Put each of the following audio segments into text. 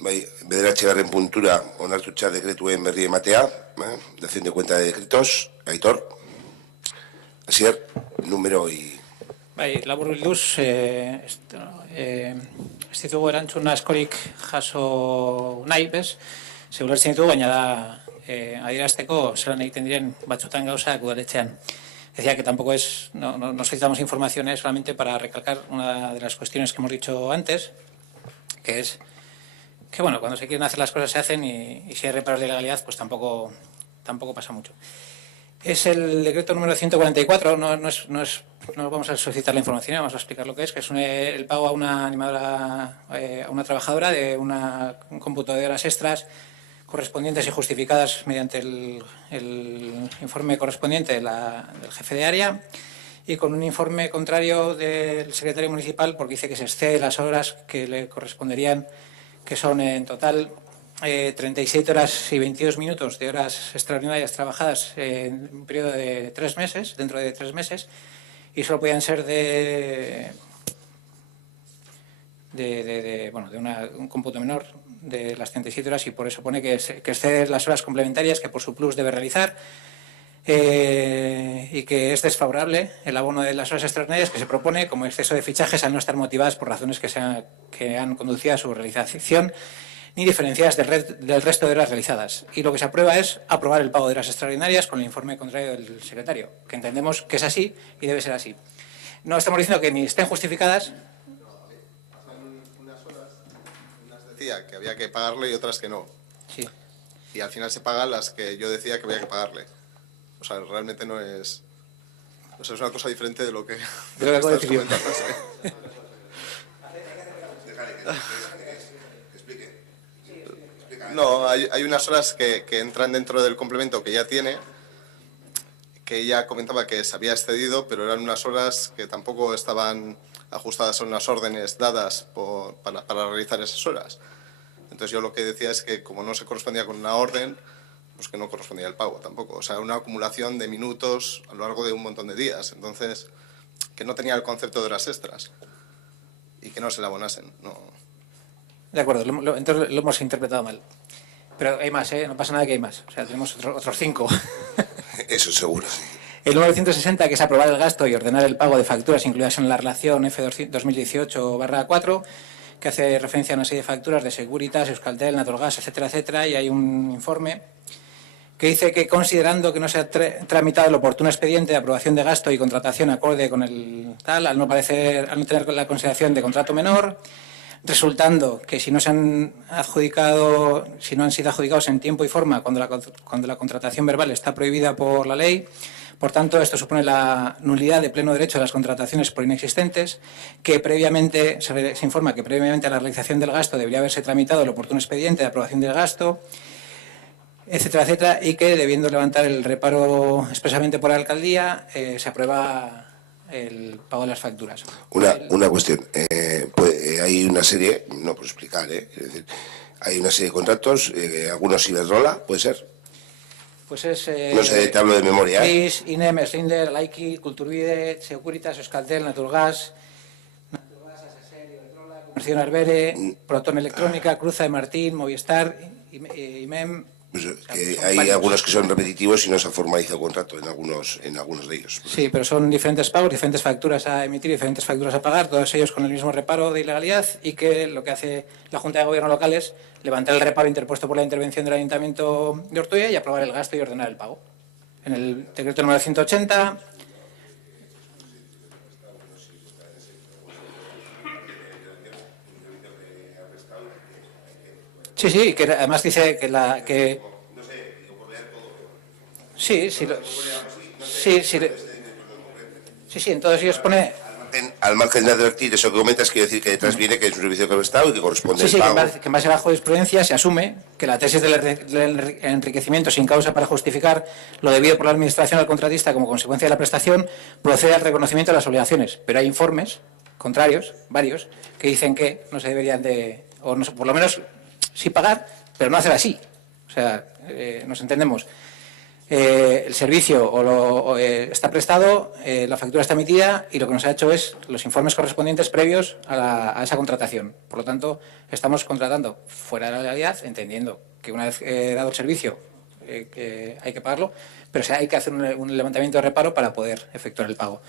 bederatzigarren puntura onartutza dekretuen berri ematea, dación de cuenta de decretos. Aitor, Asier, número y... Labur bilduz, ez ditugu erantzun askorik jaso nahi, bez? Segulertzen ditugu, baina da adierazteko zelan egiten diren batzutan gauzak udaletxean. Decía que tampoco es, no solicitamos informaciones solamente para recalcar una de las cuestiones que hemos dicho antes, que es que, bueno, cuando se quieren hacer las cosas se hacen y si hay reparos de ilegalidad, pues tampoco pasa mucho. Es el decreto número 144, no vamos a solicitar la información, vamos a explicar lo que es el pago a una animadora, a una trabajadora de un cómputo de horas extras correspondientes y justificadas mediante el informe correspondiente del jefe de área y con un informe contrario del secretario municipal porque dice que se excede las horas que le corresponderían, que son en total 37 horas y 22 minutos de horas extraordinarias trabajadas en un periodo de 3 meses, dentro de 3 meses, y solo podían ser de un cómputo menor de las 37 horas y por eso pone que excede las horas complementarias que por su plus debe realizar y que es desfavorable el abono de las horas extraordinarias que se propone como exceso de fichajes al no estar motivadas por razones que han conducido a su realización ni diferenciadas del resto de horas realizadas. Y lo que se aprueba es aprobar el pago de horas extraordinarias con el informe contrario del secretario, que entendemos que es así y debe ser así. No estamos diciendo que ni estén justificadas. Decía que había que pagarle y otras que no. Sí. Y al final se pagan las que yo decía que había que pagarle. O sea, realmente no es... O sea, es una cosa diferente de lo que estás comentando. No, hay unas horas que entran dentro del complemento que ya tiene, que ella comentaba que se había excedido, pero eran unas horas que tampoco estaban ajustadas a unas órdenes dadas para realizar esas horas. Entonces yo lo que decía es que como no se correspondía con una orden, pues que no correspondía el pago tampoco. O sea, una acumulación de minutos a lo largo de un montón de días. Entonces, que no tenía el concepto de horas extras y que no se le abonasen. No. De acuerdo, entonces lo hemos interpretado mal. Pero hay más, no pasa nada que hay más. O sea, tenemos otros 5. Eso seguro, sí. El número 160, que es aprobar el gasto y ordenar el pago de facturas incluidas en la relación F2018/4, que hace referencia a una serie de facturas de Securitas, Euskaltel, Naturgas, etcétera, etcétera, y hay un informe que dice que considerando que no se ha tramitado el oportuno expediente de aprobación de gasto y contratación acorde con el tal, al no tener la consideración de contrato menor, resultando que si no han sido adjudicados en tiempo y forma cuando la contratación verbal está prohibida por la ley. Por tanto, esto supone la nulidad de pleno derecho de las contrataciones por inexistentes, que previamente se informa que previamente a la realización del gasto debería haberse tramitado el oportuno expediente de aprobación del gasto, etcétera, etcétera, y que debiendo levantar el reparo expresamente por la alcaldía, se aprueba el pago de las facturas. Una cuestión. Hay una serie, no puedo explicar, es decir, hay una serie de contratos, algunos Iberdrola, ¿puede ser? Pues es... no sé, te hablo de memoria. IS, INEM, Slinder, Laiki, Culturbide, Securitas, Euskaltel, Naturgas, Asaser, Iberdrola, Comercio Arbere, Proton Electrónica, Cruza de Martín, Movistar, IMEM... Pues que hay algunos que son repetitivos y no se ha formalizado contrato en algunos de ellos. Sí, pero son diferentes pagos, diferentes facturas a emitir, diferentes facturas a pagar, todos ellos con el mismo reparo de ilegalidad y que lo que hace la Junta de Gobierno local es levantar el reparo interpuesto por la intervención del Ayuntamiento de Ortuella y aprobar el gasto y ordenar el pago. En el decreto número 180... Sí, que además dice que Sí, entonces ellos pone... Al margen de advertir eso que comentas, quiere decir que detrás viene que es un servicio que ha prestado y que corresponde al pago. Que en base a la jurisprudencia se asume que la tesis del enriquecimiento sin causa para justificar lo debido por la administración al contratista como consecuencia de la prestación procede al reconocimiento de las obligaciones. Pero hay informes contrarios, varios, que dicen que no se deberían de... o no, por lo menos sí pagar, pero no hacer así. O sea, nos entendemos. El servicio está prestado, la factura está emitida y lo que nos ha hecho es los informes correspondientes previos a esa contratación. Por lo tanto, estamos contratando fuera de la legalidad, entendiendo que una vez dado el servicio que hay que pagarlo, pero hay que hacer un levantamiento de reparo para poder efectuar el pago.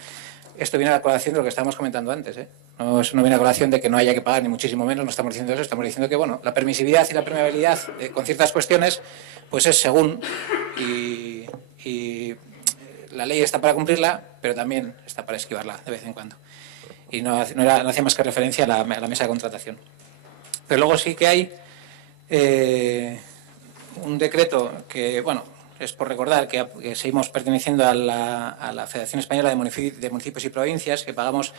Esto viene a la colación de lo que estábamos comentando antes, ¿eh? No viene a colación de que no haya que pagar, ni muchísimo menos, no estamos diciendo eso, estamos diciendo que bueno, la permisividad y la permeabilidad con ciertas cuestiones pues es según y la ley está para cumplirla, pero también está para esquivarla de vez en cuando. Y no hacía más que referencia a la mesa de contratación. Pero luego sí que hay un decreto que, bueno, es por recordar que seguimos perteneciendo a la Federación Española de Municipios y Provincias, que pagamos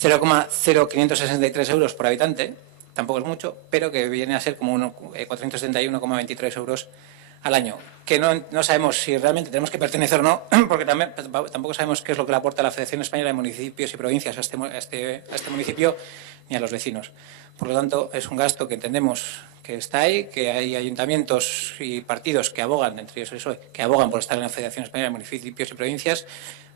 0,0563 euros por habitante, tampoco es mucho, pero que viene a ser como 471,23 euros al año, que no sabemos si realmente tenemos que pertenecer o no, porque tampoco sabemos qué es lo que le aporta la Federación Española de Municipios y Provincias a este municipio ni a los vecinos. Por lo tanto, es un gasto que entendemos que está ahí, que hay ayuntamientos y partidos que abogan, entre ellos el PSOE, que abogan por estar en la Federación Española de Municipios y Provincias.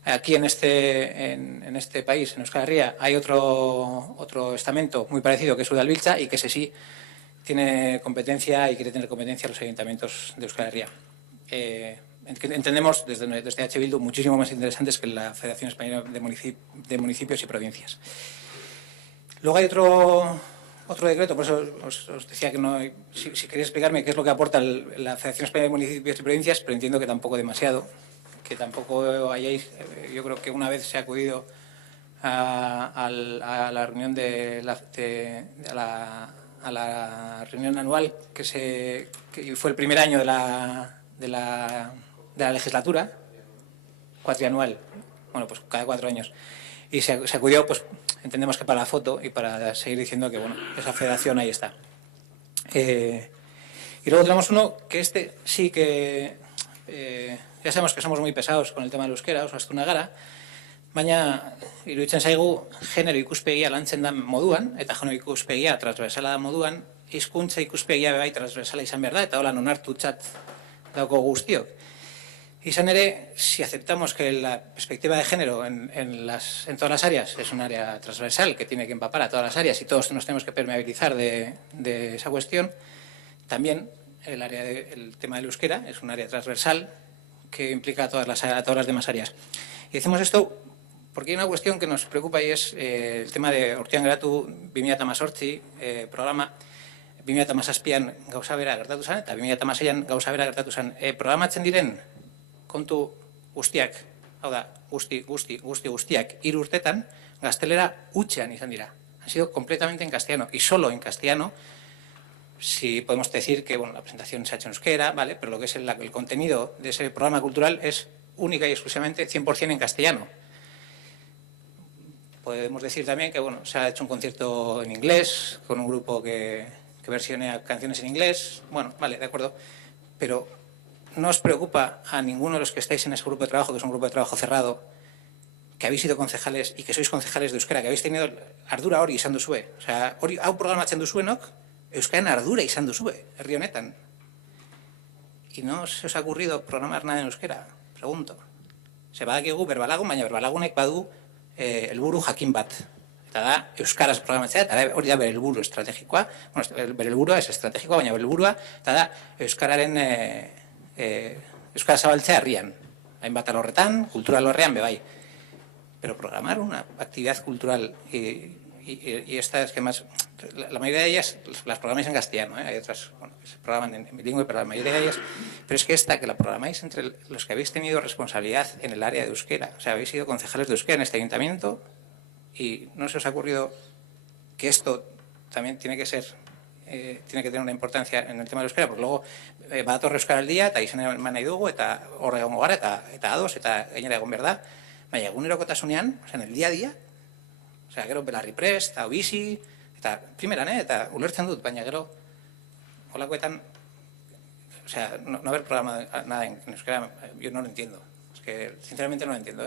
Aquí en este país, en Euskal Herria, hay otro estamento muy parecido que es Udalbiltza y que ese sí tiene competencia y quiere tener competencia los ayuntamientos de Euskal Herria. Entendemos desde H. Bildu muchísimo más interesantes que la Federación Española de Municipios y Provincias. Luego hay otro decreto, por eso os decía que no, si queréis explicarme qué es lo que aporta la Federación Española de Municipios y Provincias, pero entiendo que tampoco demasiado, que tampoco hayáis, yo creo que una vez se ha acudido a la reunión a la reunión anual que fue el primer año de la legislatura cuatrianual, bueno, pues cada 4 años, y se acudió, pues entendemos que para la foto y para seguir diciendo que bueno, esa federación ahí está. Y luego tenemos uno que sí que ya sabemos que somos muy pesados con el tema del euskera, osasuna gara, baina iruditzen zaigu genero ikuspegia lantzen da moduan, eta genero ikuspegia transversala da moduan, hizkuntza ikuspegia bai transversala izan behar da, eta hola onartutzat dauko guztiok. Izan ere, si aceptamos que la perspectiva de género en todas las áreas es un área transversal que tiene que empapar a todas las áreas y todos nos tenemos que permeabilizar de esa cuestión, también el tema del euskera es un área transversal que implica a todas las demás áreas. Y decimos esto porque hay una cuestión que nos preocupa y es el tema de Urtean Geratu 2018 programa 2017an gauza bera gertatu zen eta 2016an gauza bera gertatu zen. Programatzen diren kontu guztiak, hau da, guztiak 3 urtetan gaztelera hutsean izan dira. Han sido completamente en castellano y solo en castellano. Si podemos decir que bueno, la presentación se ha hecho en euskera, vale, pero lo que es el contenido de ese programa cultural es única y exclusivamente 100% en castellano. Podemos decir también que bueno, se ha hecho un concierto en inglés con un grupo que versione canciones en inglés. Bueno, vale, de acuerdo. Pero no os preocupa a ninguno de los que estáis en ese grupo de trabajo, que es un grupo de trabajo cerrado, que habéis sido concejales y que sois concejales de euskera, que habéis tenido ardura hori izan duzue. O sea, hau programatzen duzuenok, euskaren ardura izan duzue, herri honetan. ¿Y no se os ha ocurrido programar nada en euskera? Pregunto. Se badakigu berbalagun, baina berbalagunek badu helburu jakin bat. Eta da, euskaraz programatzea, eta hori da bere helburu estrategikoa. Bueno, bere helburua ez estrategikoa, baina bere helburua, eta da, euskara zabaltzea herrian. Hainbat alorretan, kultura alorrean, bebai. Pero programar una actividad cultural y estas que más, la mayoría de ellas las programáis en castellano, hay otras bueno, que se programan en bilingüe, pero la mayoría de ellas, pero es que esta que la programáis entre los que habéis tenido responsabilidad en el área de euskera, o sea, habéis sido concejales de euskera en este ayuntamiento y no se os ha ocurrido que esto también tiene que tener una importancia en el tema de euskera, porque luego badator euskara aldia, eta izan eman nahi dugu, eta horre egongo gara, eta ados, eta gainera egon behar da, baina egunerokotasunean, o sea, en el día a día, o sea, gero belarri prest, eta bizi, eta primeran, eta ulertzen dut, baina gero holakoetan, o sea, no haber programado nada en euskera, yo no lo entiendo. Es que, sinceramente, no lo entiendo,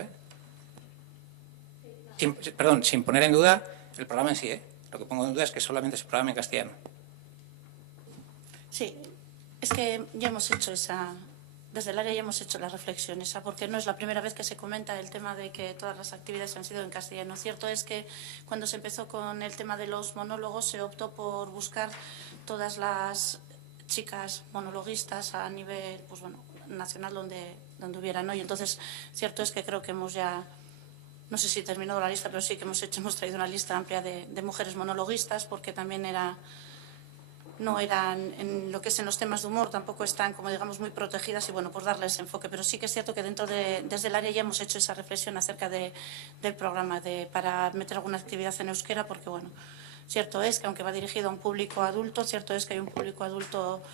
sin poner en duda el programa en sí, Lo que pongo en duda es que solamente se programa en castellano. Sí, es que ya hemos hecho esa desde el área ya hemos hecho la reflexión esa, porque no es la primera vez que se comenta el tema de que todas las actividades han sido en castellano. Cierto es que cuando se empezó con el tema de los monólogos se optó por buscar todas las chicas monologuistas a nivel, pues bueno, nacional donde hubiera, ¿no? Y entonces, cierto es que creo que hemos ya, no sé si terminado la lista, pero sí que hemos traído una lista amplia de mujeres monologuistas, porque también no eran, en lo que es en los temas de humor, tampoco están, como digamos, muy protegidas y, bueno, por darles enfoque. Pero sí que es cierto que desde el área ya hemos hecho esa reflexión acerca del programa para meter alguna actividad en euskera, porque, bueno, cierto es que aunque va dirigido a un público adulto, cierto es que hay un público adulto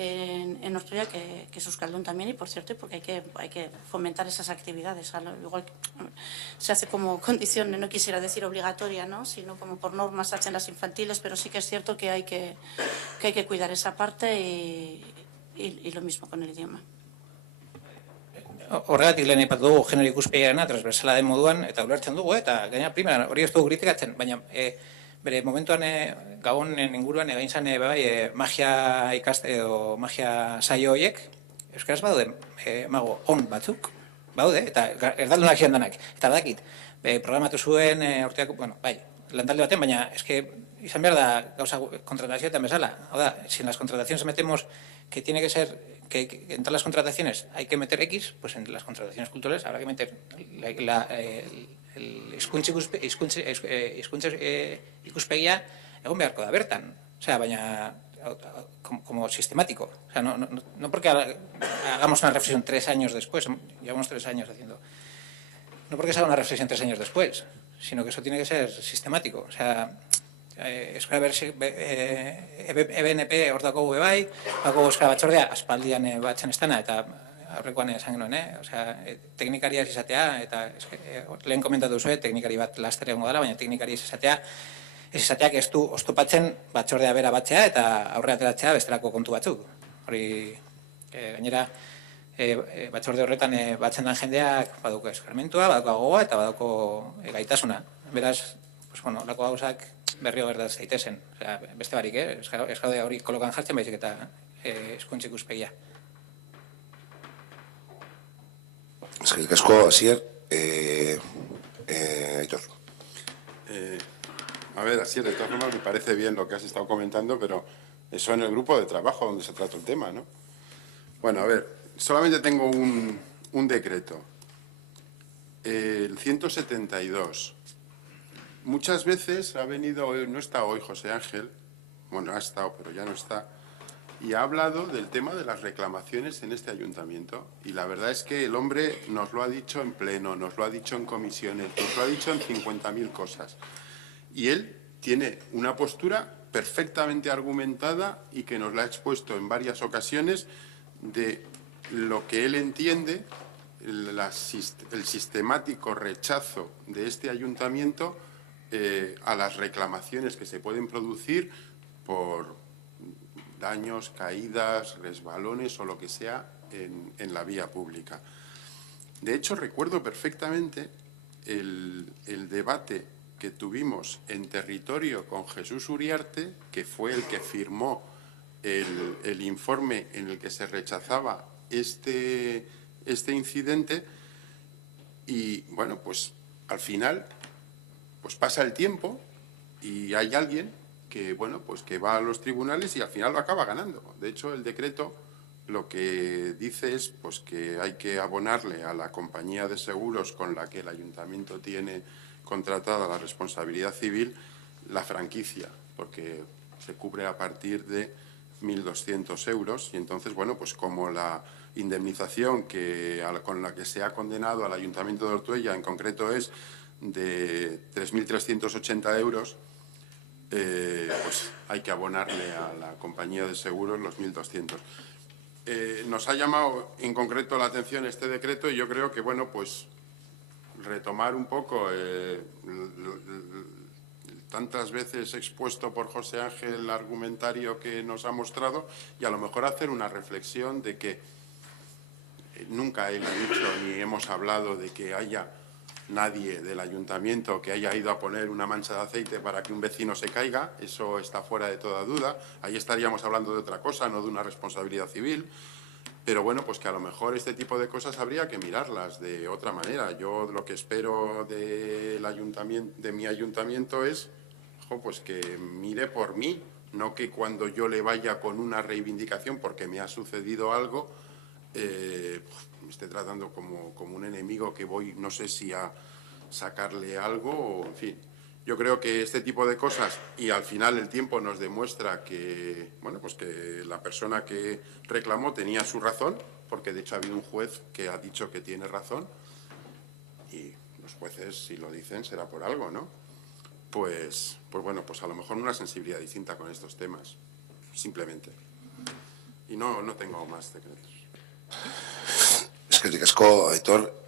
en Ortuella que es euskaldun también, y por cierto, porque hay que fomentar esas actividades. Igual que se hace como condición, no quisiera decir obligatoria, ¿no?, sino como por normas hacen las infantiles, pero sí que es cierto que hay que cuidar esa parte y lo mismo con el idioma. Horregatik lehen aipatu dugu genero ikuspegiarena transversala den moduan, eta ulertzen dugu, eta gaina primera hori ez dugu kritikatzen, baina bere momentuan Gabonen inguruan egin zen magia ikaste edo magia saio horiek, euskaraz badaude mago on batzuk, baude, eta erdaldunak zian danak. Eta badakit, programatu zuen urteak, bueno, bai, lantalde baten, baina eske izan behar da gauza kontratazioetan bezala. Hau da, si en las contrataciones metemos que tiene que ser, que entre las contrataciones hay que meter X, pues en las contrataciones culturales habrá que meter el hizkuntza ikuspegia egon beharko da bertan. O sea, baina como sistemático. O sea, no porque hagamos una reflexión 3 años después, llevamos 3 años haciendo, no porque se haga una reflexión 3 años después, sino que eso tiene que ser sistemático. O sea, euskara EBNP hor dago bai, bako euskara batzordea aspaldian batzen estana, eta aurrekoan esan genuen, o sea, teknikariaz izatea, eta lehen komentatu zuen, teknikari bat laster egongo dela, baina teknikari ez izateak ez du oztopatzen batzordea bera batzea eta aurre ateratzea bestelako kontu batzuk. Hori, gainera, batzorde horretan batzen den jendeak badauko eskarmentua, badauko gogoa eta badauko gaitasuna. Beraz, pues bueno, lako gauzak berrio gertaz daitezen. O sea, beste barik, ez gaude hori kolokan jartzen baizik eta hizkuntza ikuspegia. Eskerrik asko, Asier. Aitor. A ver, Asier, de todas formas me parece bien lo que has estado comentando, pero eso en el grupo de trabajo donde se trata el tema, ¿no? Bueno, a ver, solamente tengo un decreto. El 172. Muchas veces ha venido, no está hoy José Ángel, bueno, ha estado, pero ya no está, y ha hablado del tema de las reclamaciones en este ayuntamiento. Y la verdad es que el hombre nos lo ha dicho en pleno, nos lo ha dicho en comisiones, nos lo ha dicho en 50.000 cosas. Y él tiene una postura perfectamente argumentada y que nos la ha expuesto en varias ocasiones de lo que él entiende el sistemático rechazo de este ayuntamiento a las reclamaciones que se pueden producir por daños, caídas, resbalones o lo que sea en la vía pública. De hecho, recuerdo perfectamente el debate que tuvimos en territorio con Jesús Uriarte, que fue el que firmó el informe en el que se rechazaba este incidente. Y bueno, pues al final pues pasa el tiempo y hay alguien que, bueno, pues que va a los tribunales y al final lo acaba ganando. De hecho, el decreto lo que dice es pues que hay que abonarle a la compañía de seguros con la que el ayuntamiento tiene contratada la responsabilidad civil la franquicia, porque se cubre a partir de 1.200 euros. Y entonces, bueno, pues como la indemnización con la que se ha condenado al Ayuntamiento de Ortuella en concreto es de 3.380 euros, pues hay que abonarle a la compañía de seguros los 1.200. Nos ha llamado en concreto la atención este decreto y yo creo que, bueno, pues retomar un poco tantas veces expuesto por José Ángel el argumentario que nos ha mostrado y a lo mejor hacer una reflexión de que nunca él ha dicho ni hemos hablado de que haya nadie del ayuntamiento que haya ido a poner una mancha de aceite para que un vecino se caiga. Eso está fuera de toda duda. Ahí estaríamos hablando de otra cosa, no de una responsabilidad civil. Pero bueno, pues que a lo mejor este tipo de cosas habría que mirarlas de otra manera. Yo lo que espero de mi ayuntamiento es pues que mire por mí, no que cuando yo le vaya con una reivindicación porque me ha sucedido algo, me esté tratando como un enemigo que voy, no sé si a sacarle algo o, en fin. Yo creo que este tipo de cosas, y al final el tiempo nos demuestra que, bueno, pues que la persona que reclamó tenía su razón, porque de hecho ha habido un juez que ha dicho que tiene razón, y los jueces, si lo dicen, será por algo, ¿no? Pues bueno, pues a lo mejor una sensibilidad distinta con estos temas, simplemente. Y no tengo más decretos. Es que ricasco, Aitor.